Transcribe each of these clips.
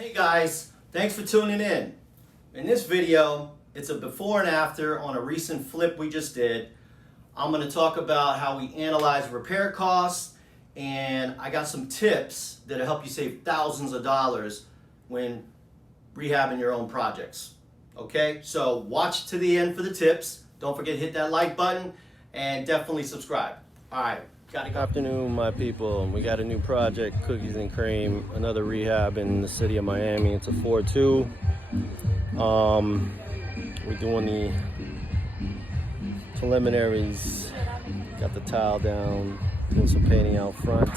Hey guys, thanks for tuning in. In this video, it's a before and after on a recent flip we just did. I'm going to talk about how we analyze repair costs, and I got some tips that'll help you save thousands of dollars when rehabbing your own projects. Okay, so watch to the end for the tips. Don't forget to hit that like button and definitely subscribe. All right. Good afternoon, my people. We got a new project, Cookies and Cream, another rehab in the city of Miami. It's a 4-2. We're doing the preliminaries. Got the tile down, doing some painting out front.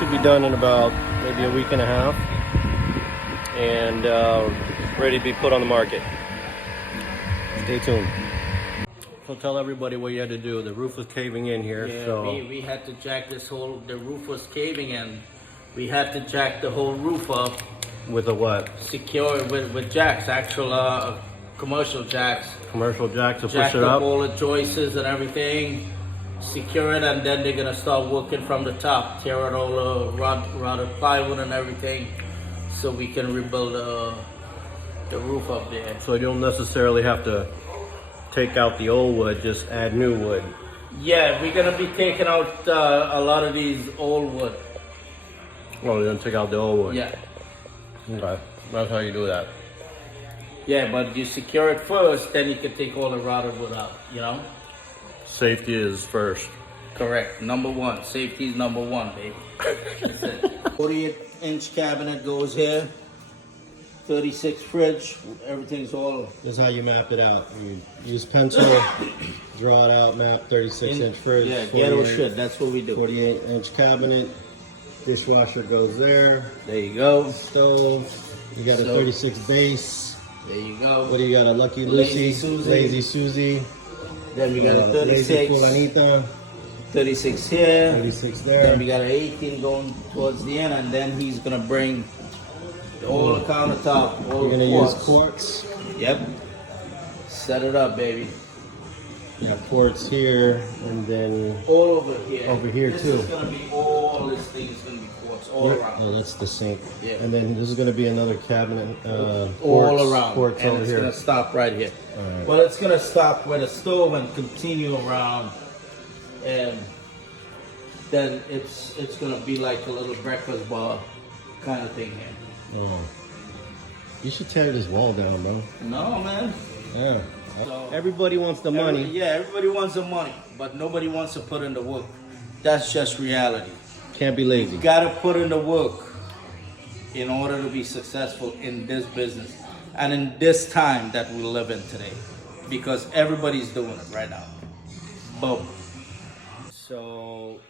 Should be done in about maybe a week and a half, and ready to be put on the market. Stay tuned. So tell everybody what you had to do. The roof was caving in here. Yeah, so we had to jack this whole, the roof was caving in. We had to jack the whole roof up. With a what? Secure it with jacks, actual commercial jacks. Commercial jack to Jack push it up? all the joists and everything, secure it, and then they're gonna start working from the top, tear out all the rotted plywood and everything, so we can rebuild the roof up there. So you don't necessarily have to take out the old wood, just add new wood. Yeah, we're gonna be taking out a lot of these old wood. Oh, you're gonna take out the old wood? Yeah. Okay, that's how you do that. Yeah, but you secure it first, then you can take all the rotted wood out, you know? Safety is first. Correct. Number one. Safety is number one, baby. That's it. 48-inch cabinet goes here. 36 fridge. Everything's all... This is how you map it out. You use pencil, draw it out, map 36-inch fridge. Yeah, ghetto shit. That's what we do. 48-inch cabinet. Dishwasher goes there. There you go. Stove. You got a 36 base. There you go. What do you got? A Lucky Lucy? Lazy Susie. Then we got a Lazy 36. Fulanita. 36 here. 36 there. Then we got an 18 going towards the end, and then he's gonna bring all the countertop, all You're the gonna use quartz. quartz. Yep. Set it up, baby. You have quartz here, and then All over here. Over here, this too. This is gonna be all. This thing is gonna be quartz all around. oh, that's the sink. Yeah. And then this is gonna be another cabinet. All quartz, around. Quartz and over it's here. gonna stop right here. All right. Well, it's gonna stop where the stove and continue around, and then it's gonna be like a little breakfast bar kind of thing here. Oh. You should tear this wall down, bro. No, man. Yeah. So, Everybody wants the money. Everybody wants the money, but nobody wants to put in the work. That's just reality. Can't be lazy. You gotta put in the work in order to be successful in this business and in this time that we live in today, because everybody's doing it right now. Boom. So,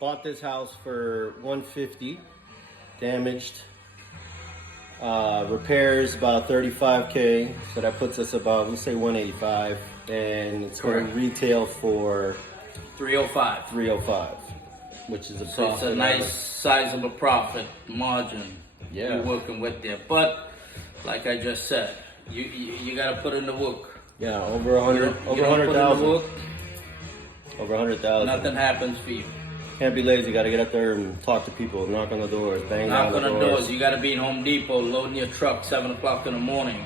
bought this house for $150, damaged. Repairs about $35K, so that puts us about, let's say $185, and it's going to retail for 305. $305, which is a So profit. it's a nice sizable profit margin you're working with there. But like I just said, you gotta put in the work. Yeah, over 100, over 100,000. Over 100,000. Nothing happens for you. Can't be lazy. Got to get up there and talk to people, knock on the doors, bang Knock down on the the doors. doors. You gotta be in Home Depot loading your truck 7 o'clock in the morning.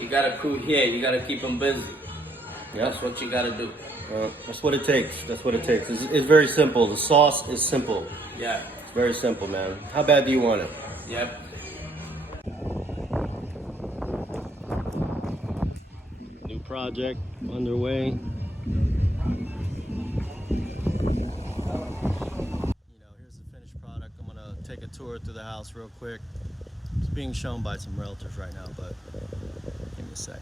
You got a crew here. You gotta keep them busy. That's what you gotta do. That's what it takes. That's what it takes. It's very simple. The sauce is simple. Yeah. It's very simple, man. How bad do you want it? Yep. New project underway. Here's the finished product. I'm gonna take a tour through the house real quick. It's being shown by some realtors right now, but give me a sec.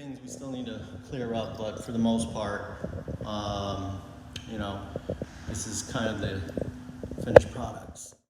things we still need to clear up, but for the most part, you know, this is kind of the finished products.